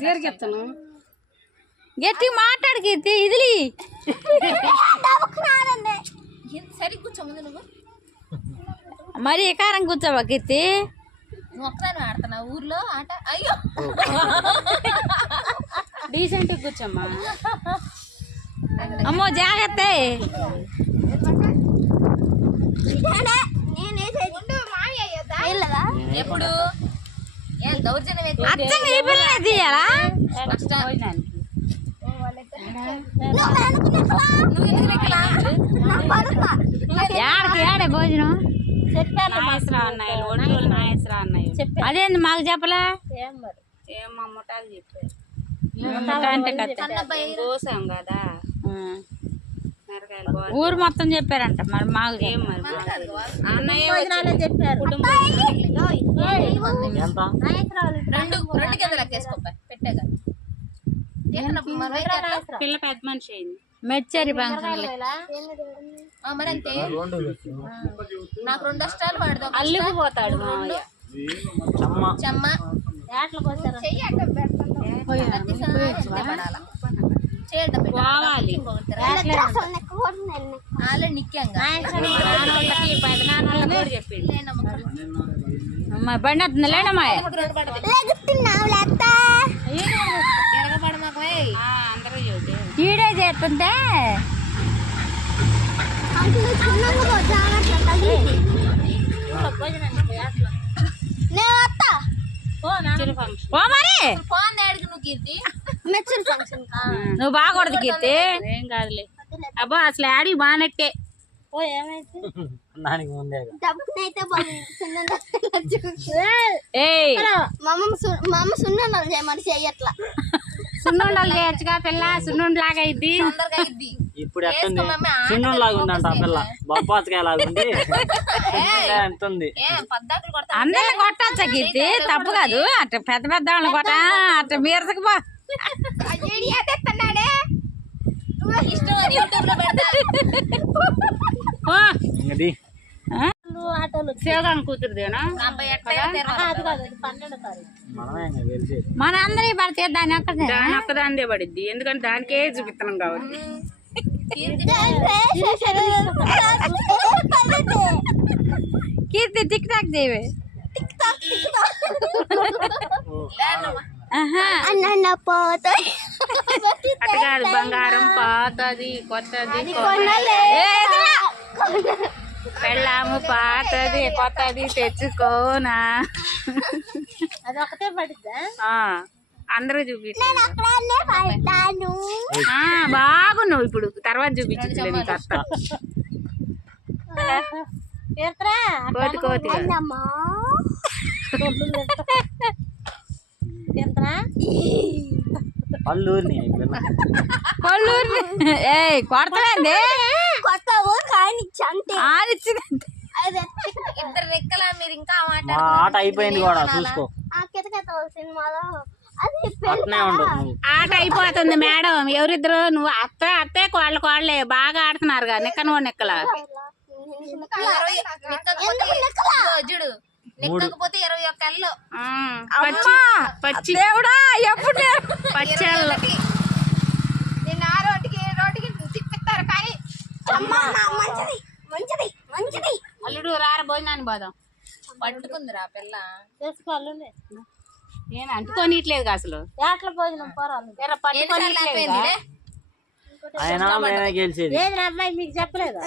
దీర్ఘెత్తను గట్టి మాట్లాడు కీర్తి ఇదిలి సరి కూర్చోముందు నువ్వు మరి ఎకారం కూర్చోవా కీర్తి నువ్వు ఒక్కదాన్ని ఆడుతున్నా ఊర్లో ఆట అయ్యో డీసెంట్ కూర్చోమ్మా అమ్మో జాగ్రత్త ఎప్పుడు ఏం దౌర్జన్యం అచ్చంగా ఈ పిల్లనే తీయాలా ఏడే భోజనం అదేంది మాకు చెప్పలే కోసాం కదా ఊరు మొత్తం చెప్పారంట మరి మాకు అన్నయ్య చెప్పారు రెండు కింద లెక్కేసుకో పెట్టాక పిల్ల పెద్ద మనిషి అయింది మెచ్చరి ఫంక్షన్ మరి అంతే నాకు 2 అష్టాలు వాడదాం అల్లుకు పోతాడు చెమ్మ పోవాలి పెదనాన్నోళ్ళకి కూడా చెప్పింది బండి వస్తుంది లేడమ్మా అందరూ ఈడే చేస్తుంటే నువ్వు బాగూడదు కీర్తి ఏం కాదులే అబ్బా అసలు ఆడి బానట్టే సున్నుండలు చేయొచ్చుగా పిల్ల సున్నుండలాగా అయింది ఇప్పుడు ఎట్టుంది సున్నుండ లాగా ఉందంట ఆ పిల్ల బొప్పాసకాయ లాగా ఉంది ఎంతుంది అందరిని కొట్టచ్చా కీర్తి తప్పు కాదు అట్ట పెద్ద పెద్ద వాళ్ళని కొట్ట అట్ట మీరసకు పో శివగాని కూతురుదేనా మన అందరి పడితే దాని దాని ఒక్కదానిదే పడిద్ది ఎందుకంటే దానికే చూపిస్తున్నాం కాబట్టి కీర్తి టిక్ టాక్ దేవే అట్ట కాదు బంగారం పాతది కొత్తది పెళ్ళాము పాతది కొత్తది తెచ్చుకోనా అదొకటే పడిద్దా అందరూ చూపించారు బాగున్నావు ఇప్పుడు తర్వాత చూపించలేదు అత్త కోతి కోతి పల్లూరిని పల్లూరిని ఏ కొడతలేండి కొత్త ఊరు కానిచ్చి ఆడిచ్చిందంటే ఇద్దరు రెక్కల మీరు ఇంకా మా ఆట అయిపోయింది కూడా చూసుకో సినిమాలో అట్నే ఉండదు ఆట అయిపోతుంది మేడం ఎవరిద్దరు నువ్వు అత్తే కోళ్ళే బాగా ఆడుతున్నారు నిక్కను నిక్కల చూడు నిక్కకపోతే 21 ఏళ్ళు పచ్చి దేవుడా ఎప్పుడు పచ్చేళ్ళు నేను ఆ రోడ్డుకి తిప్పిస్తారు కానీ మంచిది అల్లుడు రార భోజనాన్ని పోదాం పట్టుకుందిరా పిల్ల చేసుకోవాలి నేను అంటుకోనిట్లేదు అసలు ఏట్ల భోజనం పోరాలి అయినా మేమే గెలిచేది అబ్బాయి మీకు చెప్పలేదు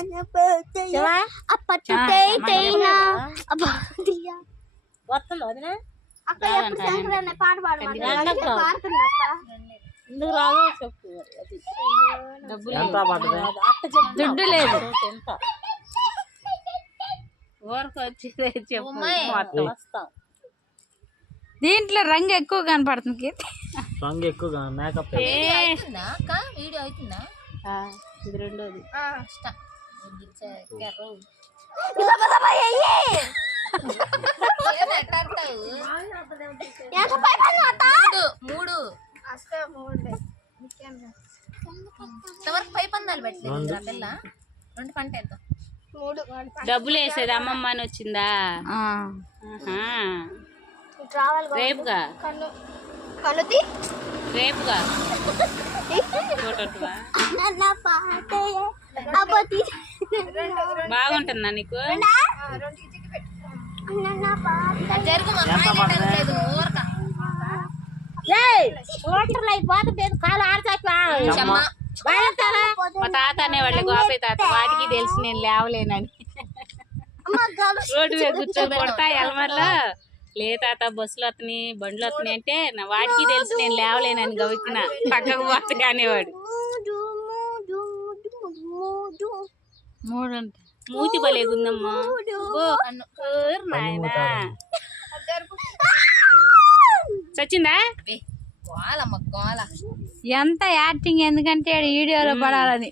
వస్తుంది వదిన పాట పాడమంటే ఎందుకు రాదో చెప్పు దుడ్డు లేదు ఊరికి వచ్చి చెప్పు వస్తాం దీంట్లో రంగు ఎక్కువ కనపడుతుంది కీర్తి రంగు ఎక్కువగా మేకప్ వీడియో అవుతుందా ఇది రెండోది మూడు పై పందాలు పెట్టలేదు పిల్ల 2 పంట వేద్దాం డబ్బులు వేసేది అమ్మమ్మ అని వచ్చిందా రేపుగా రేపుగా ఫోటోవా? బాగుంటుందా నీకు? జరుగు మా అమ్మాయి లేదు ఊరక కాలు చెమ్మ. మా తాత అనేవాళ్ళు గోపే తాత, వాటికి తెలిసి నేను లేవలేనని. రోడ్డు మీద కూర్చొని కొడతా ఎలమర్లో, లే తాత బస్సులు వస్తున్నాయి బండ్లు వస్తున్నాయి అంటే వాటికి తెలిసి నేను లేవలేనని గవిక్కిన పక్కకు పోతే అనేవాడు. మూతి బలేగుందమ్మా. నాయనా చచ్చిందా? గోలమ్మ గోల. ఎంత యాక్టింగ్, ఎందుకంటే ఈడు వీడియోలో పడాలని.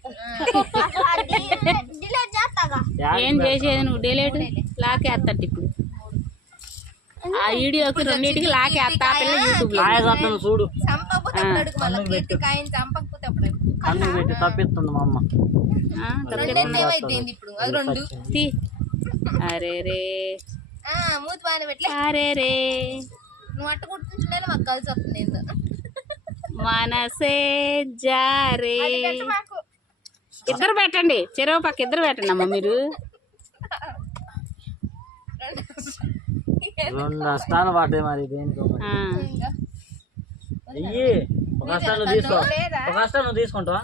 ఏం చేసేది నువ్వు? డిలేట్ లాకేస్తాడు ఇప్పుడు. ఆ వీడియోకి రెండింటికి లాకేస్తా పిల్ల యూట్యూబ్ లో. కాయ చట్టను చూడు, చంపకపోతే అప్పుడు అడుగు మళ్ళీ కీర్తి కాయని చంపకపోతే అప్పుడు అడుగు. కన్ను పెట్టి తప్పిస్తుంది మా అమ్మ. రెండేళ్ళు ఏమైంది ఇప్పుడు? అది రెండు. అరే రే మూతి బాగానే పెట్టలే. అరే రే నువ్వు అట్ట కుట్టించలేదు మాకు కలిసి వస్తుంది ఏందో. మనసే జారే. ఇద్దరు పెట్టండి, చెరువు పక్క ఇద్దరు పెట్టండి అమ్మ మీరు. రెండు స్టాన్ పడ్డాయి మరి దేనికో మరి. అయ్యి ఒక స్టాన్ నువ్వు తీసుకో, ఒక స్టాన్ నువ్వు తీసుకుంటావా?